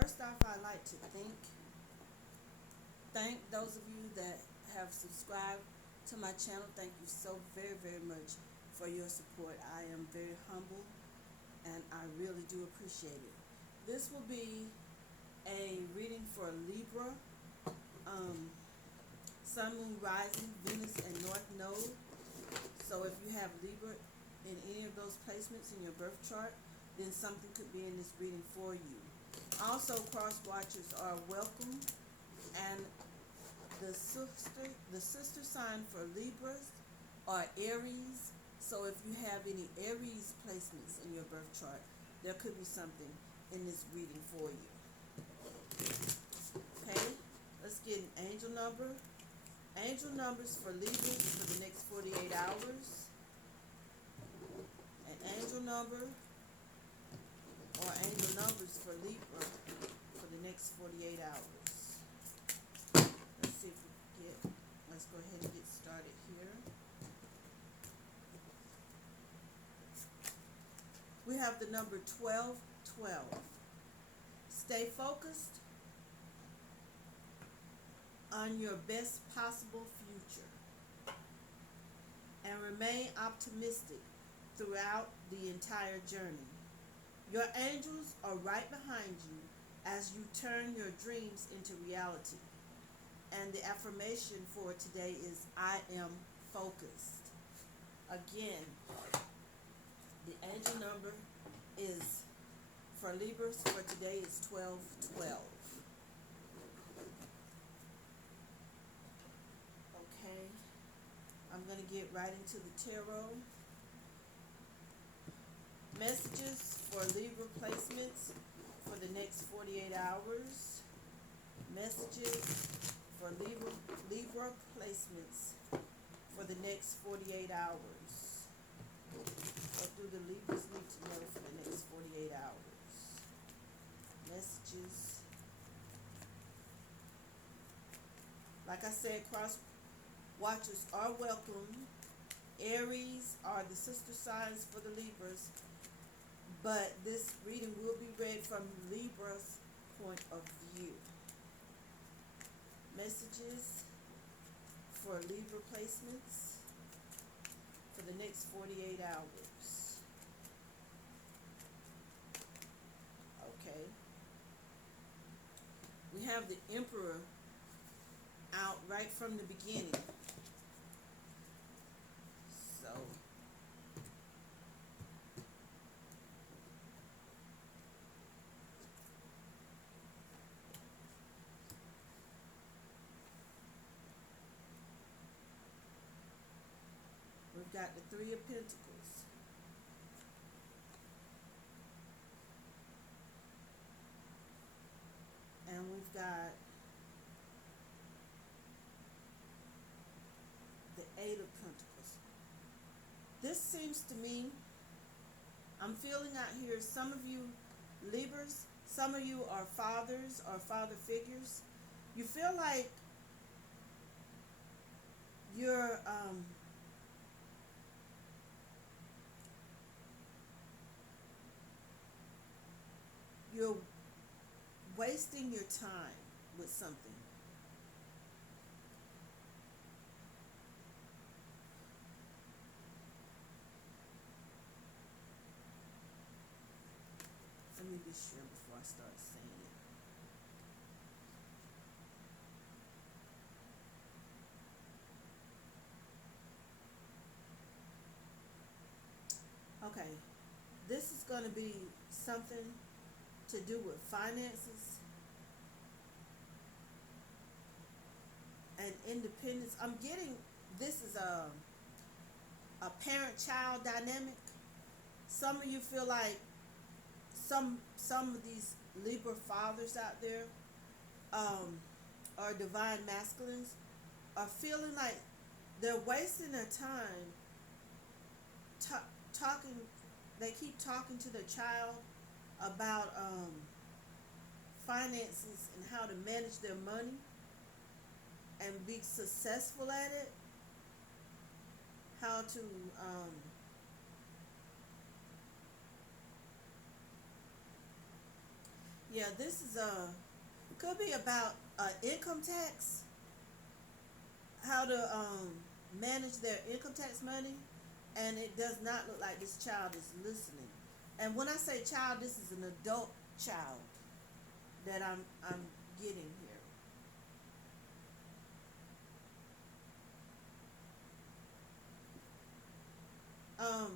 First off, I'd like to thank those of you that have subscribed to my channel. Thank you so very much for your support. I am very humble and I really do appreciate it. This will be a reading for Libra, Sun, Moon, Rising, Venus, and North Node. So if you have Libra in any of those placements in your birth chart, then something could be in this reading for you. Also, cross watchers are welcome, and the sister sign for Libras are Aries. So if you have any Aries placements in your birth chart, there could be something in this reading for you. Okay, let's get an angel number. Angel numbers for Libras for the next 48 hours. An angel number or angel numbers for Libra for the next 48 hours. Let's see if we can let's go ahead and get started here. We have the number 1212. Stay focused on your best possible future and remain optimistic throughout the entire journey. Your angels are right behind you as you turn your dreams into reality. And the affirmation for today is, I am focused. Again, the angel number is for Libras for today is 1212. Okay, I'm going to get right into the tarot. Messages for Libra placements for the next 48 hours. Messages for Libra placements for the next 48 hours. What do the Libras need to know for the next 48 hours? Messages. Like I said, cross watchers are welcome. Aries are the sister signs for the Libras, but this reading will be read from Libra's point of view. Messages for Libra placements for the next 48 hours. Okay. We have the Emperor out right from the beginning. So we've got the Three of Pentacles. And we've got the Eight of Pentacles. This seems to me, I'm feeling out here, some of you Libras, some of you are fathers or father figures. You feel like you're you're wasting your time with something. Let me be sure before I start saying it. Okay, this is going to be something to do with finances and independence. I'm getting, this is a parent-child dynamic. Some of you feel like some of these Libra fathers out there are divine masculines are feeling like they're wasting their time talking. They keep talking to their child about finances and how to manage their money and be successful at it, how to Yeah, this is could be about income tax, how to manage their income tax money, and it does not look like this child is listening. And when I say child, this is an adult child that I'm getting here. Um,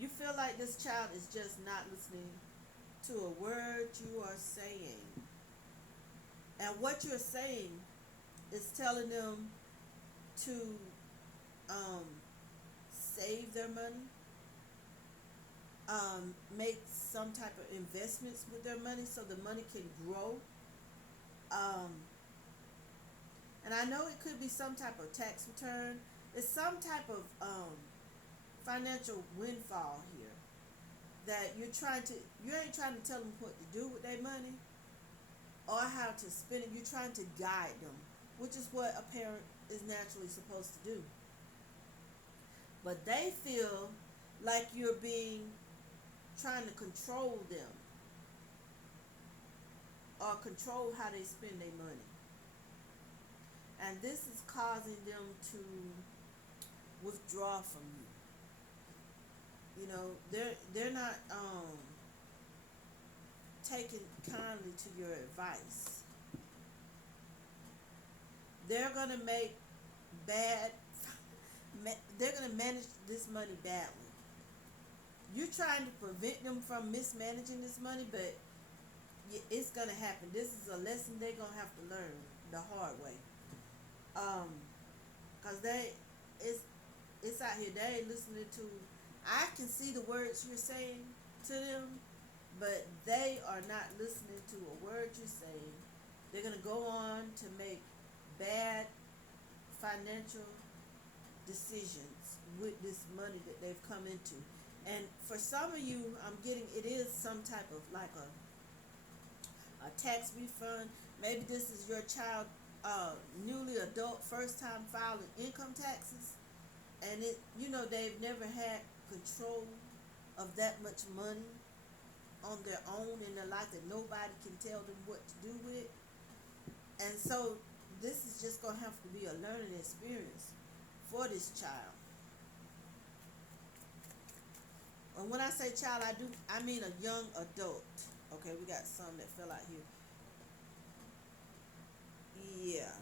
you feel like this child is just not listening to a word you are saying, and what you're saying is telling them to um, save their money, make some type of investments with their money so the money can grow. Um, and I know it could be some type of tax return. It's some type of financial windfall here that you ain't trying to tell them what to do with their money or how to spend it. You're trying to guide them, which is what a parent is naturally supposed to do. But they feel like you're being trying to control them or control how they spend their money. And this is causing them to withdraw from you. You know, they're not taking kindly to your advice. They're gonna make bad. They're gonna manage this money badly. You're trying to prevent them from mismanaging this money, but it's gonna happen. This is a lesson they're gonna have to learn the hard way. Um, cause it's it's out here. They ain't listening to. I can see the words you're saying to them, but they are not listening to a word you're saying. They're gonna go on to make bad financial decisions with this money that they've come into. And for some of you, I'm getting it is some type of like a tax refund. Maybe this is your child, newly adult, first time filing income taxes, and they've never had control of that much money on their own in their life that nobody can tell them what to do with. And so this is just gonna have to be a learning experience for this child. And when I say child, I mean a young adult. Okay, we got some that fell out here. Yeah.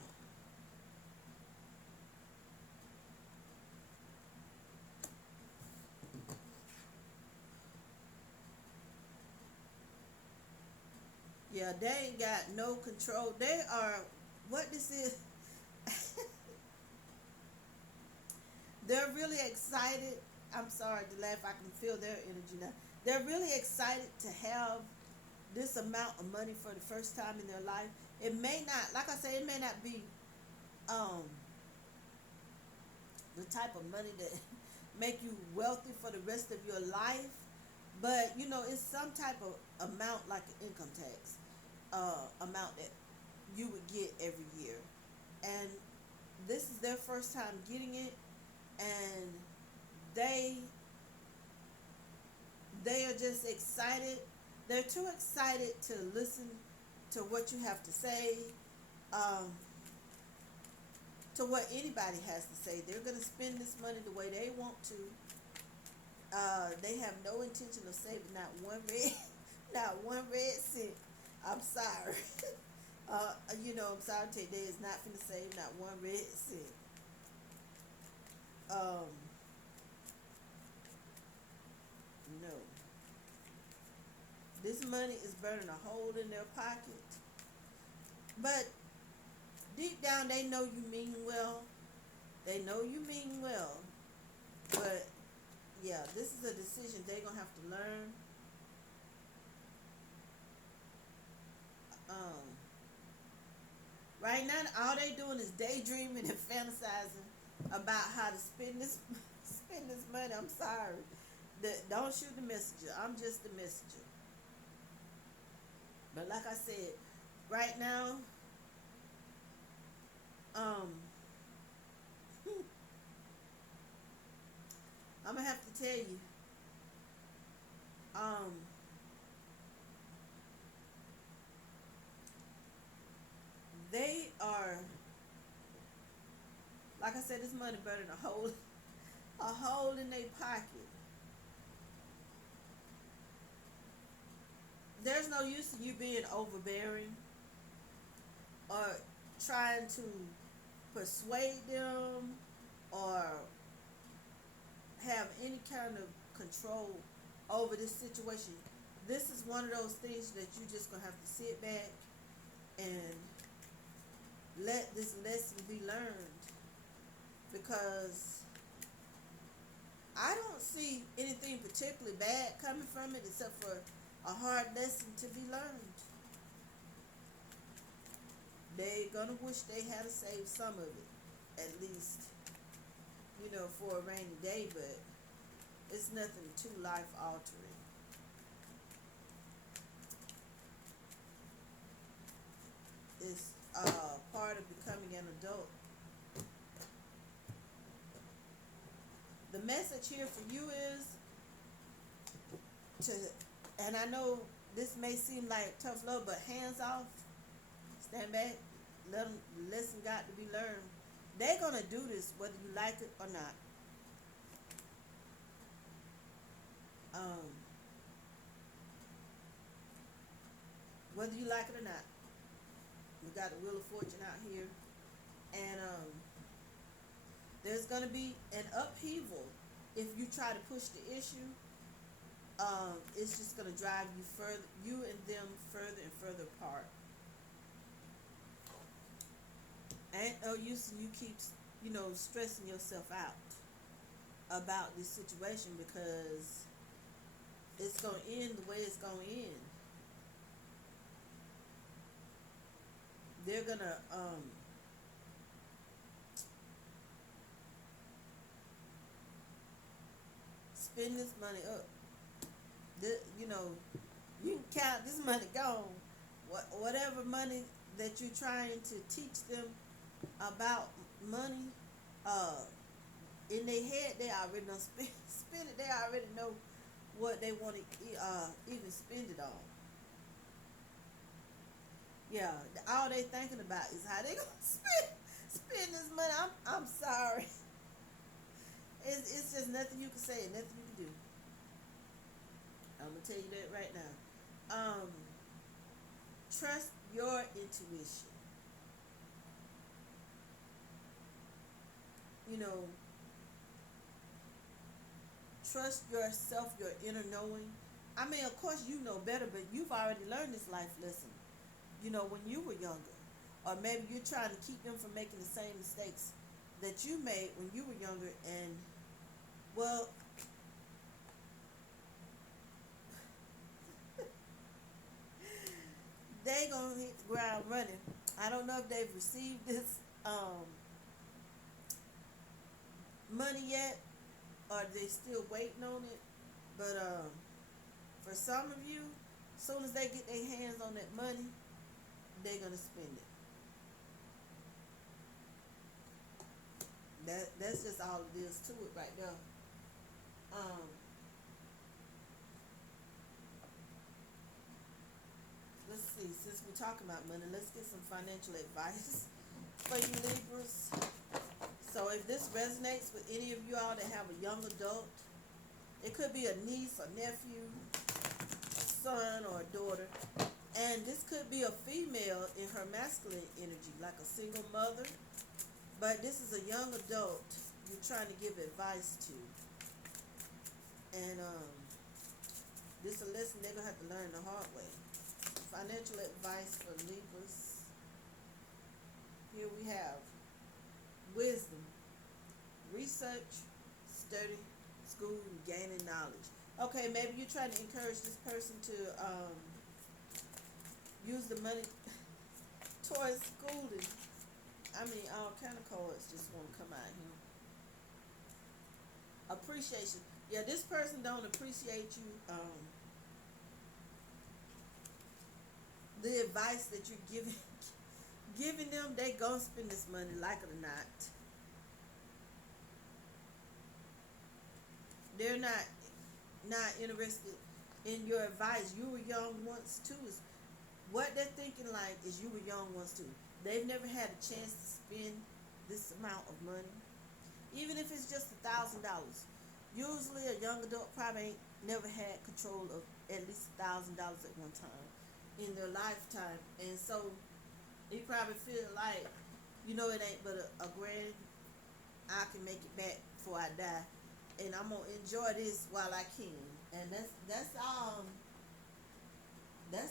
Yeah, they ain't got no control. They are what this is. They're really excited. I'm sorry to laugh. I can feel their energy now. They're really excited to have this amount of money for the first time in their life. It may not, like I say, it may not be um, the type of money that make you wealthy for the rest of your life, but it's some type of amount like an income tax amount that you would get every year, and this is their first time getting it, and they they are just excited. They're too excited to listen to what you have to say, um, to what anybody has to say. They're going to spend this money the way they want to. They have no intention of saving not one red, not one red cent. I'm sorry. I'm sorry to tell you, they is not finna save not one red cent. Um, no. This money is burning a hole in their pocket. But deep down, they know you mean well. They know you mean well. But yeah, this is a decision they're gonna have to learn. Um, right now, all they doing is daydreaming and fantasizing about how to spend this spend this money. I'm sorry. Don't shoot the messenger. I'm just the messenger. But like I said, right now, um, I'm gonna have to tell you, um, Like I said, this money better than a hole in their pocket. There's no use in you being overbearing or trying to persuade them or have any kind of control over this situation. This is one of those things that you just gonna have to sit back and let this lesson be learned, because I don't see anything particularly bad coming from it except for a hard lesson to be learned. They gonna wish they had saved some of it, at least, for a rainy day, but it's nothing too life altering. It's part of becoming an adult. The message here for you is to, and I know this may seem like tough love, but hands off, stand back, let them, lesson got to be learned. They're gonna do this whether you like it or not. Um, Whether you like it or not, we got the Wheel of Fortune out here, and there's gonna be an upheaval if you try to push the issue. It's just gonna drive you and them further and further apart. Ain't no use in you keep, stressing yourself out about this situation, because it's gonna end the way it's gonna end. They're gonna spend this money up. You know, you can count this money gone. Whatever money that you're trying to teach them about money, in their head they already know spend it. They already know what they want to even spend it on. Yeah, all they thinking about is how they gonna spend this money. I'm sorry. It's just nothing you can say, nothing you can do. I'm gonna tell you that right now. Trust your intuition. You know, trust yourself, your inner knowing. I mean, of course, you know better, but you've already learned this life lesson. When you were younger, or maybe you're trying to keep them from making the same mistakes that you made when you were younger. And well, they gonna hit the ground running. I don't know if they've received this money yet, or they still waiting on it. But for some of you, as soon as they get their hands on that money, they're gonna spend it. That's just all it is to it right now. Um, let's see. Since we're talking about money, let's get some financial advice for you Libras. So if this resonates with any of you all that have a young adult, it could be a niece, a nephew, son, or a daughter. And this could be a female in her masculine energy, like a single mother. But this is a young adult you're trying to give advice to. And this is a lesson they're going to have to learn the hard way. Financial advice for Libras. Here we have wisdom, research, study, school, and gaining knowledge. Okay, maybe you're trying to encourage this person to use the money towards schooling. I mean, all kind of cards just want to come out here. Appreciation. Yeah, this person don't appreciate you. The advice that you're giving them, they gonna spend this money, like it or not. They're not interested in your advice. You were young once too. What they're thinking like is you were young once too. They've never had a chance to spend this amount of money, even if it's just $1,000. Usually, a young adult probably ain't never had control of at least $1,000 at one time in their lifetime, and so he probably feel like, it ain't but a grand. I can make it back before I die, and I'm gonna enjoy this while I can. And that's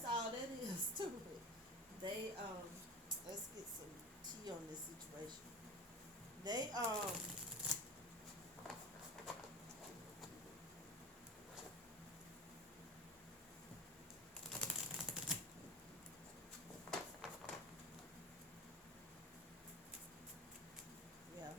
all that is to it. They let's get some tea on this situation. They yeah.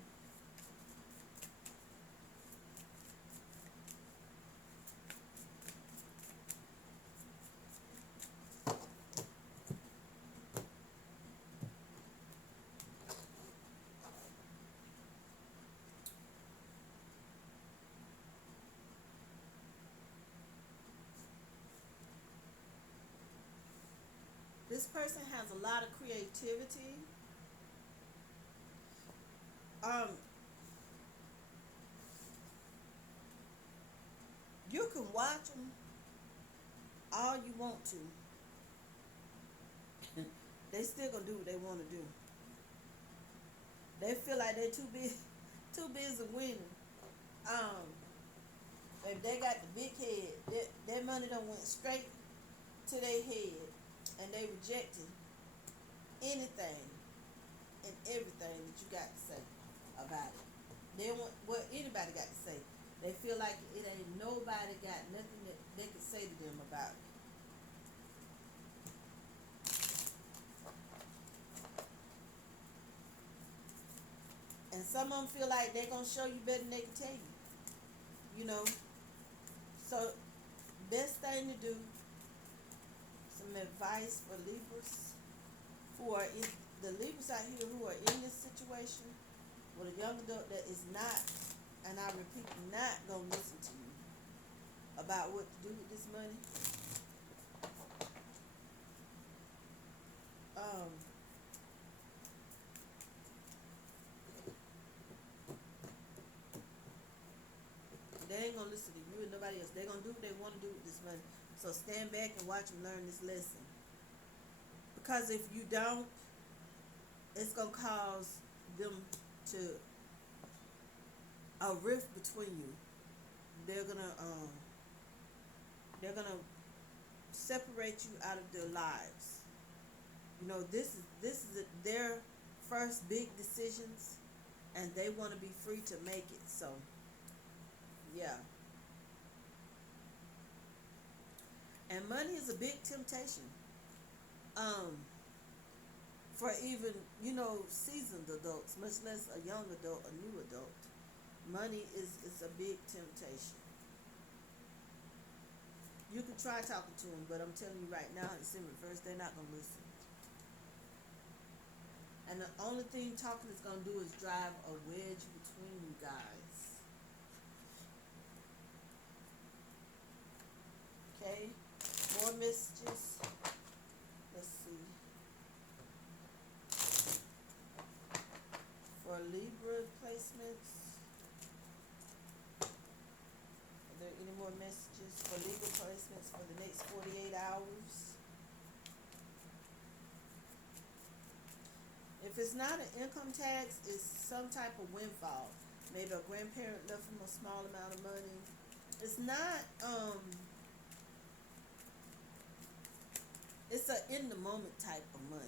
This person has a lot of creativity. Um, you can watch them all you want to. They still gonna do what they want to do. They feel like they're too busy winning. Um, if they got the big head, their money done went straight to their head, and they rejected anything and everything that you got to say about it. They want what anybody got to say. They feel like it ain't nobody got nothing that they can say to them about it. And some of them feel like they're gonna show you better than they can tell you. You know. So best thing to do, some advice for Libras who are in the Libras out here who are in this situation with a young adult that is not, and I repeat, not gonna listen to you about what to do with this money. Um, they ain't gonna listen to you and nobody else. They're gonna do what they want to do with this money. So stand back and watch them learn this lesson. Because if you don't, it's gonna cause them to a rift between you. They're gonna they're gonna separate you out of their lives. This is their first big decisions, and they want to be free to make it. So yeah, and money is a big temptation. Um, for even seasoned adults, much less a young adult, a new adult. Money is a big temptation. You can try talking to them, but I'm telling you right now, it's in reverse. They're not gonna listen, and the only thing talking is gonna do is drive a wedge between you guys. Okay, more messages. Let's see. For Libra placements, are there any more messages for Libra placements for the next 48 hours? If it's not an income tax, it's some type of windfall. Maybe a grandparent left them a small amount of money. It's not, it's a in the moment type of money.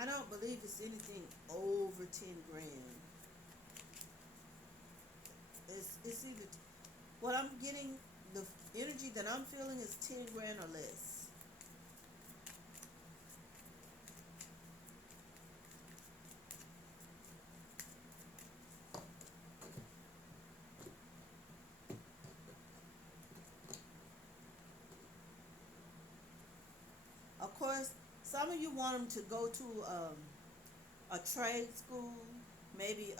I don't believe it's anything over 10 grand. It's either, what I'm getting, the energy that I'm feeling is 10 grand or less. Of course, some of you want them to go to a trade school, maybe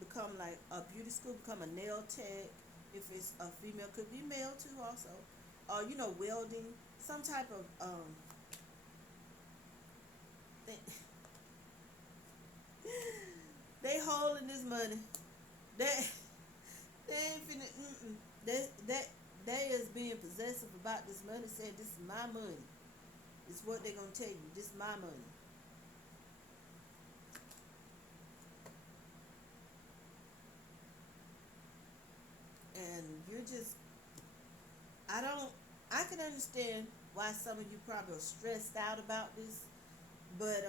become like a beauty school, become a nail tech. If it's a female, could be male too also. Or welding, some type of thing. They holding this money. They they ain't finna. Mm-mm. They is being possessive about this money, saying this is my money. It's what they gonna tell you. This is my money. And you're just, I don't, I can understand why some of you probably are stressed out about this, but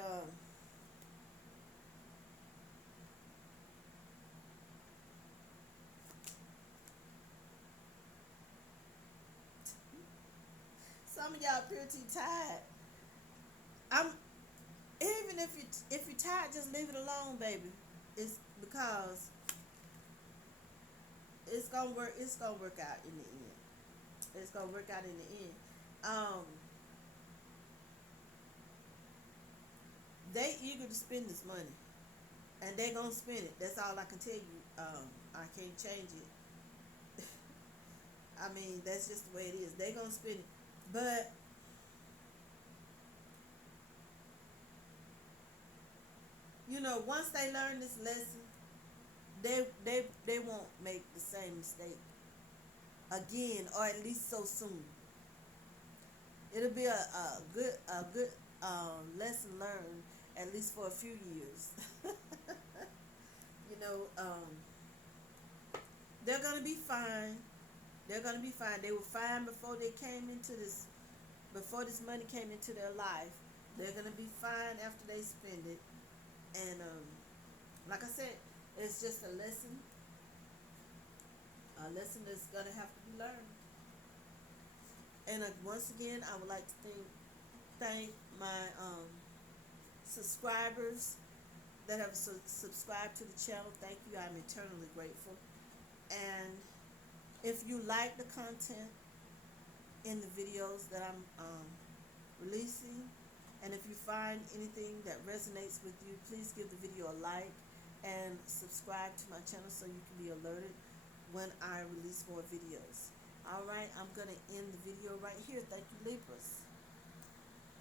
some of y'all pretty tired. I'm even if you're tired, just leave it alone, baby. It's because it's gonna work. It's gonna work out in the end. It's gonna work out in the end. Um, they eager to spend this money, and they gonna spend it. That's all I can tell you. I can't change it. I mean, that's just the way it is. They gonna spend it, but once they learn this lesson, they won't make the same mistake again, or at least so soon. It'll be a good lesson learned at least for a few years. you know, they're gonna be fine. They're gonna be fine. They were fine before they came into this. Before this money came into their life, they're gonna be fine after they spend it. And like I said, it's just a lesson that's gonna have to be learned. And once again, I would like to thank my subscribers that have subscribed to the channel. Thank you. I'm eternally grateful. And if you like the content in the videos that I'm releasing, and if you find anything that resonates with you, please give the video a like and subscribe to my channel so you can be alerted when I release more videos. All right, I'm going to end the video right here. Thank you, Libras.